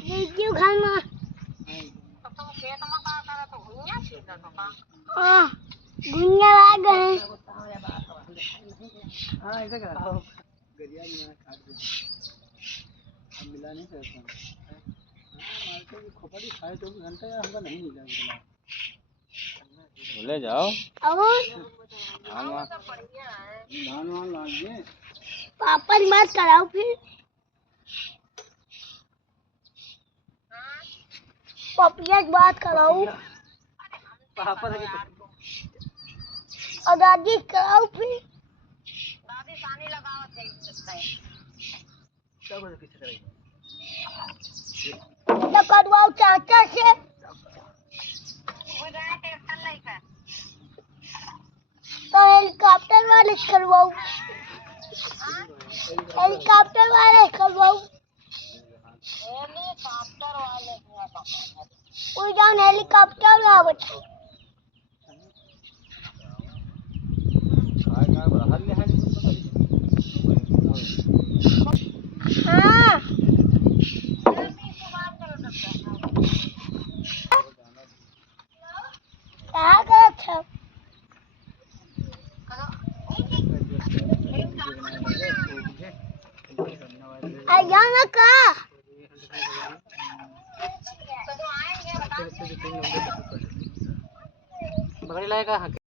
video खाना तो तुम खेत में का करे तो घुइया सीधा तो का हां गुनिया आ गए हां ऐसा करा गरिया में काट दे अब मिला नहीं सकता हां मारते ही खोपड़ी खाए 24 घंटे हमका नहीं मिला इतना ले जाओ और धान वान धान वान लाग गए पापा ने बात कराओ फिर पापिया से बात कराओ पापा लगे और दादी कराओ फिर दादी पानी लगावत है सकता है क्या बोल किसे करेगी तो करवाओ चाचा से वो जाए ट्रैक्टर लेकर तो हेलीकॉप्टर वाले से करवाओ हेलीकॉप्टर वाले से करवाओ हेलीकॉप्टर वाले हुआ तो वो जाओ हेलीकॉप्टर लावत काय काय बाहर ले हानी हाँ क्या करत है आया ना का बकरी लाएगा